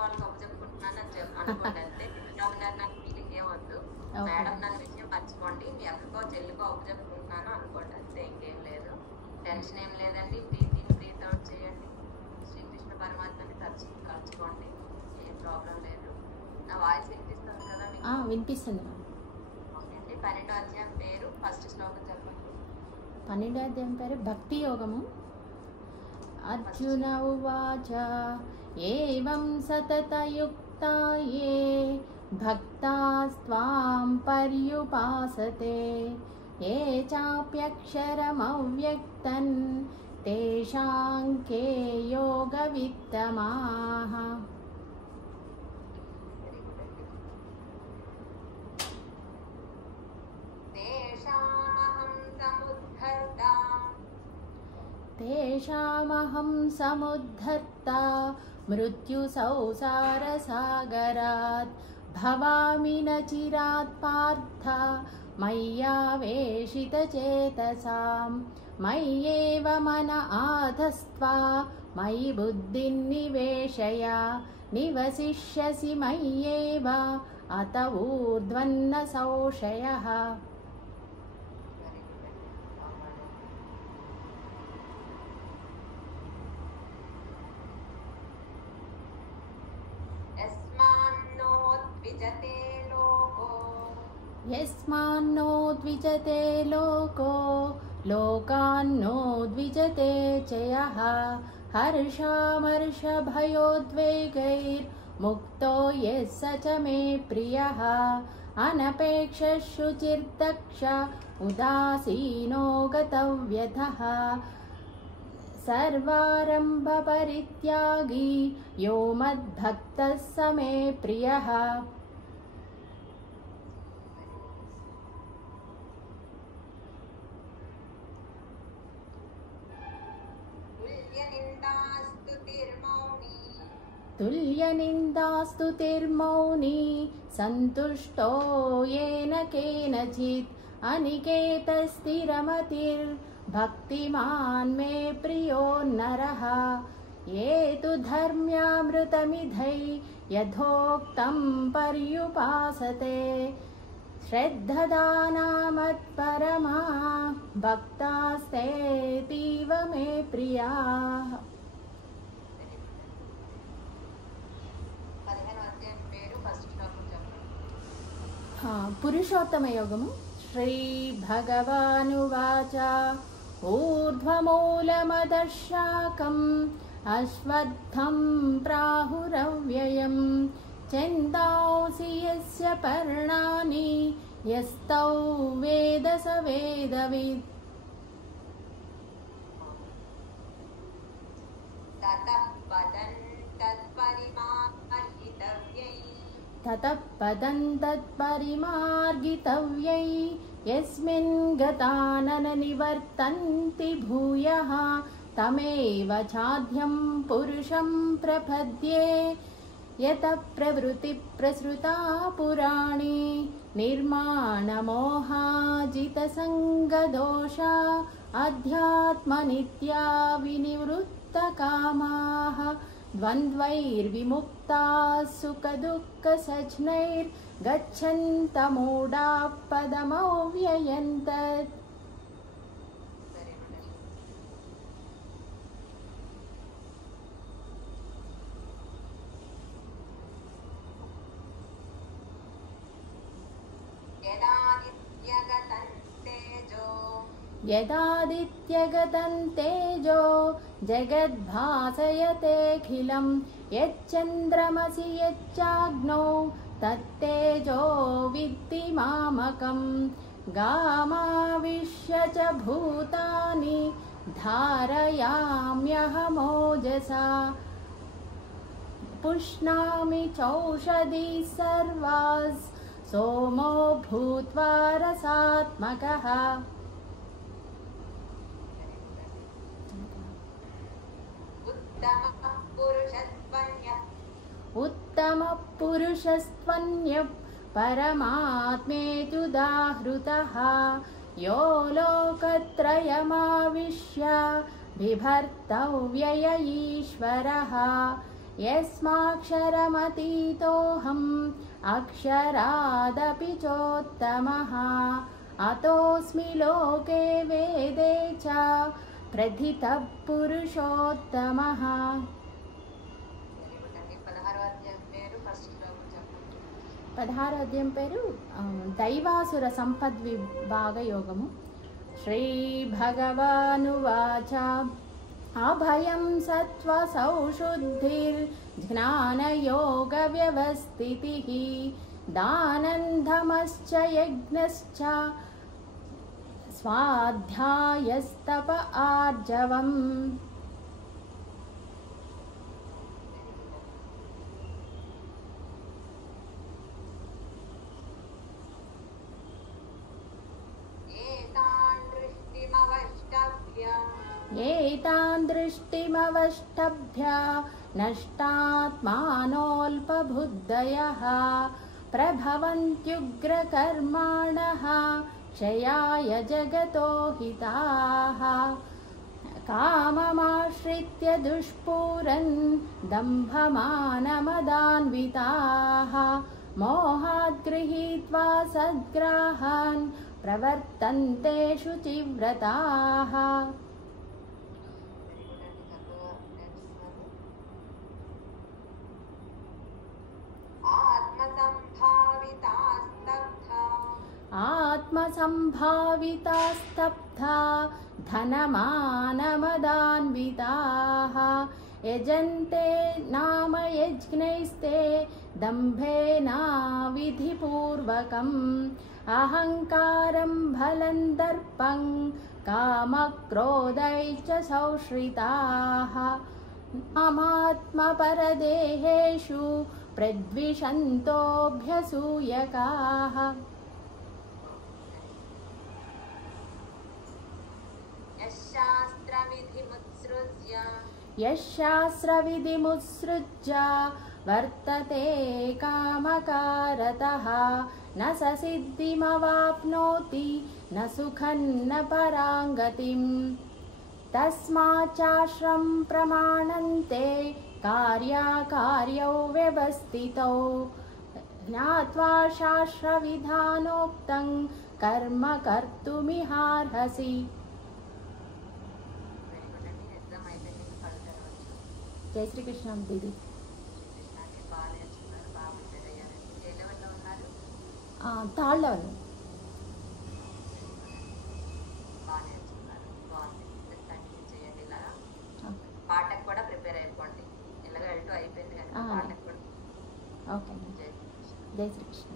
వాళ్ళకి అప్పచెప్పుకుంటున్నానని అనుకోండి అంతే. ఉన్నారు నాకు ఫీలింగ్ ఏమొద్దు. మేడం నాకు విషయం మర్చిపోండి, మీ అక్కకో చెల్లికో అప్పచెప్పుకుంటున్నాను అనుకోండి అంతే, ఇంకేం లేదు. టెన్షన్ ఏం లేదండి. బ్రీత్ ఇన్ బ్రీత్ అవుట్ చేయండి. శ్రీకృష్ణ పరమాత్మని తలుచుకోండి, ఏం ప్రాబ్లం లేదు. నా వాయిస్ వినిపిస్తుంది కదా మీకు? వినిపిస్తుంది. ఓకే అండి. 12వ అధ్యాయం పేరు ఫస్ట్ శ్లోకం చెప్పండి. 12వ అధ్యాయం పేరు భక్తి యోగము. అర్జున ఉవాచ ఏవం సతతయుక్తా యే భక్తాస్త్వాం పర్యుపాసతే ఏ చాప్యక్షరమవ్యక్తం తేషాం కే యోగవిత్తమాః. తేషామహం సముద్ధర్తా మృత్యుసంసారసాగరాత్ భవామి న చిరాత్ పార్థ మయ్యావేశితచేతసాం మయ్యేవ మన ఆధస్త్వా మయి బుద్ధిం నివేశయ నివసిష్యసి మయ్యేవ అత ఊర్ధ్వన్న సంశయః. యస్మాన్నో ద్విజతే లోకో లోకాన్నో ద్విజతే చ యః హర్షామర్షభయోద్వేగైర్ముక్తో యః స చ మే ప్రియః అనపేక్షः శుచిర్దక్ష ఉదాసీనో గతవ్యథః సర్వారంభ పరిత్యాగి యో మద్భక్తః స మే ప్రియః. తుల్యనిందాస్తుతిర్మౌని సంతుష్టో येन केनचित् अनिकेतस्थिरमतिर्भक्तिमान् मे प्रियो नरः ये तु धर्म्यामृतमिधै यथोक्तं पर्युपासते श्रद्धदानामत्परमा भक्तास्तेतीव मे प्रियाः. పురుషోత్తమ యోగము. శ్రీ భగవానువాచ ఊర్ధ్వమూలమదశాకం అశ్వత్థం ప్రాహురవ్యయం ఛందాంసి యస్య పర్ణాని యస్తౌ వేద స వేదవిద్. తతః పదం తత్పరిమార్గితవ్యై యస్మిన్ గతానన నివర్తంతి భూయః తమేవ చాద్యం పురుషం ప్రపద్యే యతః ప్రవృత్తి ప్రసృతా పురాణి నిర్మాణమోహాజితసంగదోష అధ్యాత్మనిత్యా వినివృత్తకామాః ద్వంద్వైర్విముక్తాః సుఖదుఃఖసజ్ఞైర్గచ్చन्तమూఢాః పదమవ్యయం తత్. యదాదిత్యగతం తేజో జగద్భాసయతేఖిలం యచ్చంద్రమసి యచ్చాగ్నౌ తత్తేజో విద్ధి మామకం గామావిశ్య చ భూతాని ధారయామ్యహమోజసా పుష్ణామి చౌషధి సర్వాస్ సోమో భూత్వా రసాత్మకః. उत्तमः पुरुषस्त्वन्यः परमात्मेत्युदाहृतः यो लोकत्रयमाविश्य बिभर्तव्यय ईश्वरः यस्माक्षरमतीतोऽहम् अक्षरादपि चोत्तमः अतोऽस्मि लोके वेदे च प्रथितः पुरुषोत्तमः. 16వ అధ్యాయం పేరు దైవాసుర సంపద్విభాగ యోగము. శ్రీ భగవానువాచ అభయం సత్వసౌషుద్ధిర్జ్ఞానయోగ వ్యవస్థితిః దానం ధమశ్చ యజ్ఞశ్చ స్వాధ్యాయస్తప ఆర్జవం. एतान् दृष्टिमवष्टभ्य नष्टात्मानोऽल्पबुद्धयः प्रभवन्त्युग्रकर्माणः क्षयाय जगतो हिताः काममाश्रित्य दुष्पूरन् दम्भमानमदान्विताः मोहात् गृहीत्वा सद्ग्राहान् प्रवर्तन्ते शुचिव्रताः. आत्मसम्भावितास्तब्धा धनमानमदान्विताः यजन्ते नाम यज्ञैस्ते दम्भेनाविधिपूर्वकम् अहङ्कारं बलं दर्पं कामक्रोधैश्च संश्रिताः मामात्मपरदेहेषु प्रद्विषन्तोऽभ्यसूयकाः. यशास्त्रविधिमुत्सृज्य वर्तते कामकारतः न स सिद्धिमवाप्नोति न सुखं न पराङ्गतिम्. तस्माच्चाश्रं प्रमाणन्ते कार्याकार्यौ व्यवस्थितौ ज्ञात्वा शास्त्रविधानोक्तं कर्म कर्तुमिहार्हसि. జై శ్రీకృష్ణ దీది. Third level. పాటకు కూడా ప్రిపేర్ అయిపోండి. ఎలాగో L2 అయిపోయింది కానీ పాటకు కూడా. ఓకే. జై శ్రీకృష్ణ.